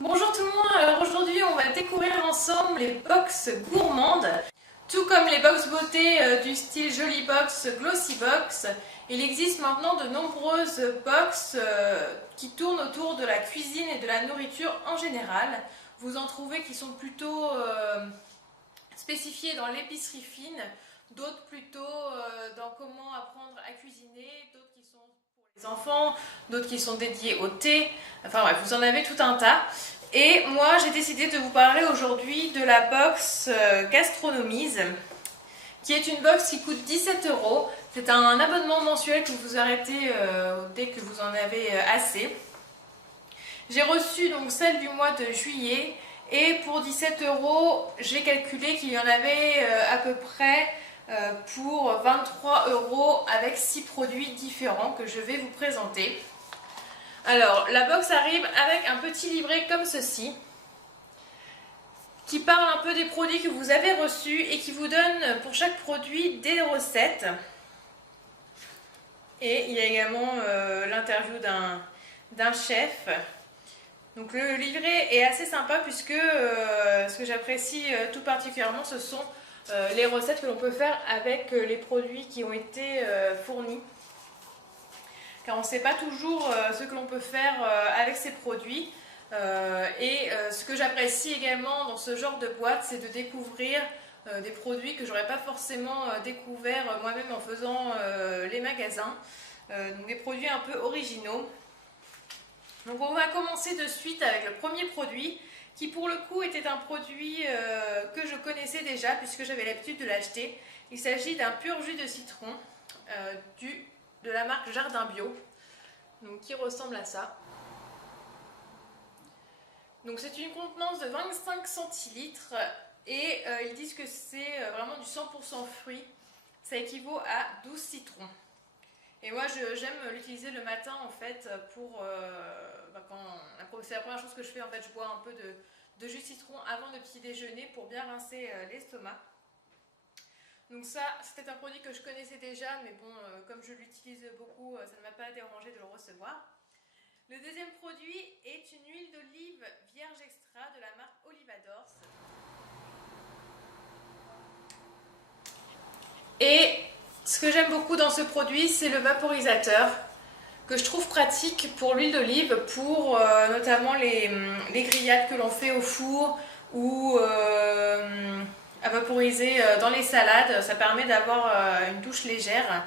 Bonjour tout le monde, alors aujourd'hui on va découvrir ensemble les box gourmandes. Tout comme les box beauté du style Jolie Box, Glossy Box, il existe maintenant de nombreuses box qui tournent autour de la cuisine et de la nourriture en général. Vous en trouvez qui sont plutôt spécifiées dans l'épicerie fine, d'autres plutôt dans comment apprendre à cuisiner, d'autres qui sont pour les enfants, d'autres qui sont dédiées au thé. Enfin bref, vous en avez tout un tas. Et moi, j'ai décidé de vous parler aujourd'hui de la box Gastronomise, qui est une box qui coûte 17 euros. C'est un abonnement mensuel que vous arrêtez dès que vous en avez assez. J'ai reçu donc celle du mois de juillet et pour 17 euros, j'ai calculé qu'il y en avait à peu près pour 23 euros avec 6 produits différents que je vais vous présenter. Alors, la box arrive avec un petit livret comme ceci, qui parle un peu des produits que vous avez reçus et qui vous donne pour chaque produit des recettes. Et il y a également l'interview d'un chef. Donc le livret est assez sympa puisque ce que j'apprécie tout particulièrement, ce sont les recettes que l'on peut faire avec les produits qui ont été fournis. Car on ne sait pas toujours ce que l'on peut faire avec ces produits. Ce que j'apprécie également dans ce genre de boîte, c'est de découvrir des produits que j'aurais pas forcément découvert moi-même en faisant les magasins. Donc des produits un peu originaux. Donc on va commencer de suite avec le premier produit qui pour le coup était un produit que je connaissais déjà puisque j'avais l'habitude de l'acheter. Il s'agit d'un pur jus de citron de la marque Jardin Bio, donc qui ressemble à ça. Donc c'est une contenance de 25 centilitres et ils disent que c'est vraiment du 100% fruit. Ça équivaut à 12 citrons. Et moi j'aime l'utiliser le matin en fait pour c'est la première chose que je fais en fait, je bois un peu de jus de citron avant le petit déjeuner pour bien rincer l'estomac. Donc ça c'était un produit que je connaissais déjà mais bon comme je l'utilise beaucoup ça ne m'a pas dérangé de le recevoir. Le deuxième produit est une huile d'olive vierge extra de la marque Olivadors. Et ce que j'aime beaucoup dans ce produit, c'est le vaporisateur que je trouve pratique pour l'huile d'olive, pour notamment les grillades que l'on fait au four ou à vaporiser dans les salades. Ça permet d'avoir une touche légère.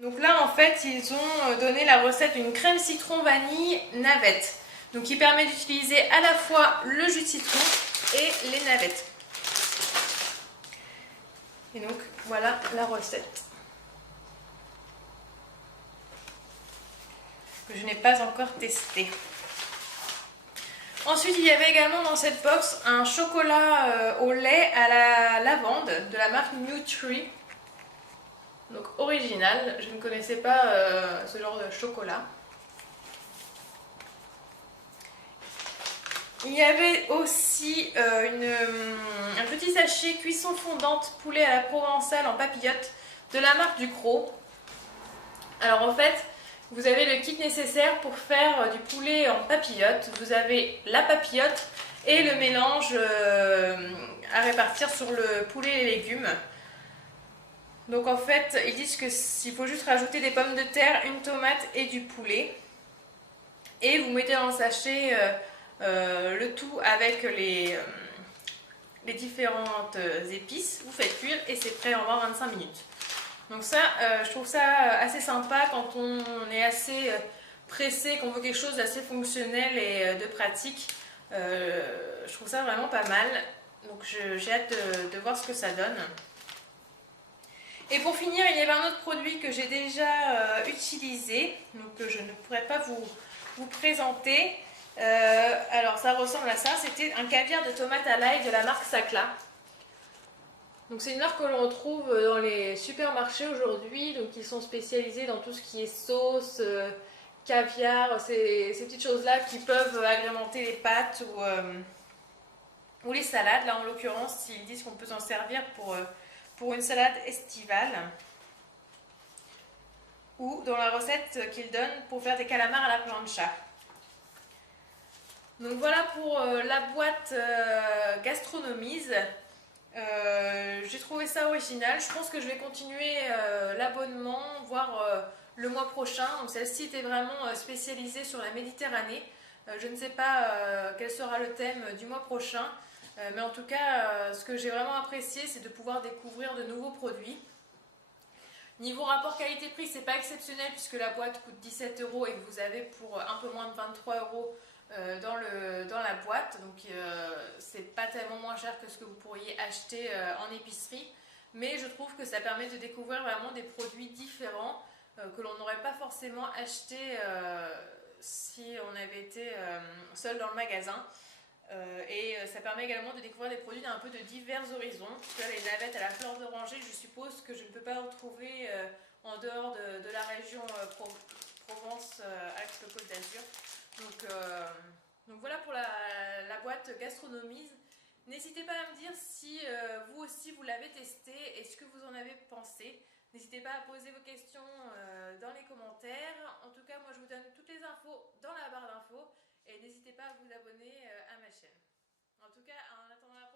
Donc là, en fait, ils ont donné la recette d'une crème citron vanille navette. Donc qui permet d'utiliser à la fois le jus de citron et les navettes. Et donc voilà la recette. Que je n'ai pas encore testée. Ensuite, il y avait également dans cette box un chocolat au lait à la lavande de la marque Nutri. Donc original, je ne connaissais pas ce genre de chocolat. Il y avait aussi un petit sachet cuisson fondante poulet à la provençale en papillote de la marque Ducros. Alors en fait, vous avez le kit nécessaire pour faire du poulet en papillote. Vous avez la papillote et le mélange à répartir sur le poulet et les légumes. Donc en fait, ils disent qu'il faut juste rajouter des pommes de terre, une tomate et du poulet. Et vous mettez dans le sachet le tout avec les différentes épices. Vous faites cuire et c'est prêt en 20-25 minutes. Donc ça, je trouve ça assez sympa quand on est assez pressé, qu'on veut quelque chose d'assez fonctionnel et de pratique. Je trouve ça vraiment pas mal. Donc j'ai hâte de voir ce que ça donne. Et pour finir, il y avait un autre produit que j'ai déjà utilisé, donc que je ne pourrais pas vous présenter. Alors ça ressemble à ça, c'était un caviar de tomate à l'ail de la marque Sacla. Donc c'est une marque que l'on retrouve dans les supermarchés aujourd'hui, donc ils sont spécialisés dans tout ce qui est sauce, caviar, ces petites choses-là qui peuvent agrémenter les pâtes ou les salades. Là en l'occurrence, ils disent qu'on peut s'en servir pour une salade estivale ou dans la recette qu'ils donnent pour faire des calamars à la plancha. Donc voilà pour la boîte Gastronomise. J'ai trouvé ça original. Je pense que je vais continuer l'abonnement, voire le mois prochain. Donc celle-ci était vraiment spécialisée sur la Méditerranée. Je ne sais pas quel sera le thème du mois prochain. Mais en tout cas, ce que j'ai vraiment apprécié, c'est de pouvoir découvrir de nouveaux produits. Niveau rapport qualité-prix, c'est pas exceptionnel puisque la boîte coûte 17 € et que vous avez pour un peu moins de 23 € dans la boîte. Donc c'est pas tellement moins cher que ce que vous pourriez acheter en épicerie. Mais je trouve que ça permet de découvrir vraiment des produits différents que l'on n'aurait pas forcément acheté si on avait été seul dans le magasin. Et ça permet également de découvrir des produits d'un peu de divers horizons. Là, les navettes à la fleur d'oranger, je suppose que je ne peux pas retrouver en dehors de la région Provence-Alpes-Côte d'Azur. Donc voilà pour la boîte Gastronomise. N'hésitez pas à me dire si vous aussi vous l'avez testé et ce que vous en avez pensé. N'hésitez pas à poser vos questions dans les commentaires. En tout cas, moi je vous donne toutes les infos dans la barre d'infos. Et n'hésitez pas à vous abonner à ma chaîne. En tout cas, en attendant la